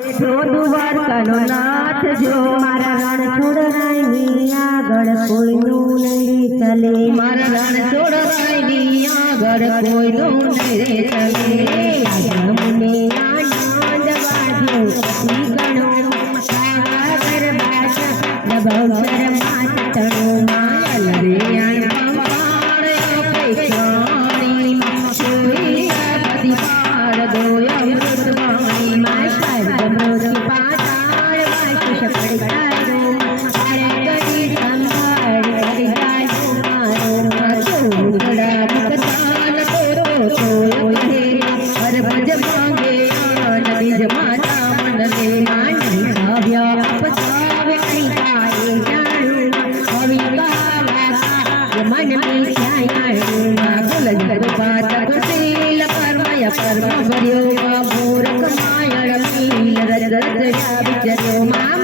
જો દ્વારકાનો આગળ કોઈનું નહીં ચલે. મારા રણ છોડરાયની આગળ કોઈનું નહીં da da da da da da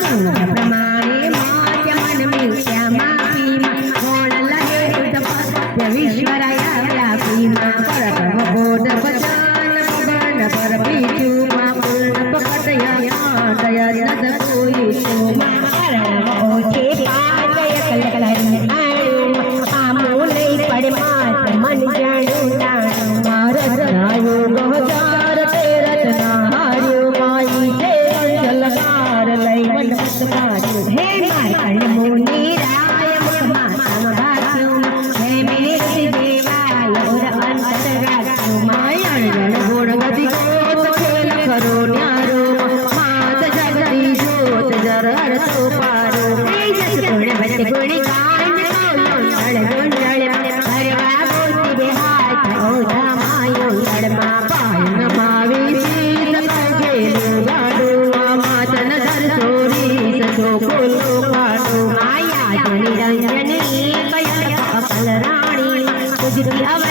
need out.